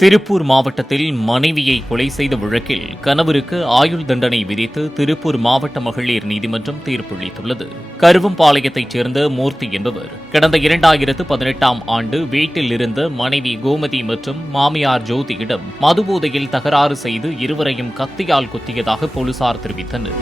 திருப்பூர் மாவட்டத்தில் மனைவியை கொலை செய்த வழக்கில் கணவருக்கு ஆயுள் தண்டனை விதித்து திருப்பூர் மாவட்ட மகளிர் நீதிமன்றம் தீர்ப்பளித்துள்ளது. கருவம்பாளையத்தைச் சேர்ந்த மூர்த்தி என்பவர் கடந்த 2018ஆம் ஆண்டு வீட்டில் இருந்த மனைவி கோமதி மற்றும் மாமியார் ஜோதியிடம் மதுபோதையில் தகராறு செய்து இருவரையும் கத்தியால் குத்தியதாக போலீசார் தெரிவித்தனர்.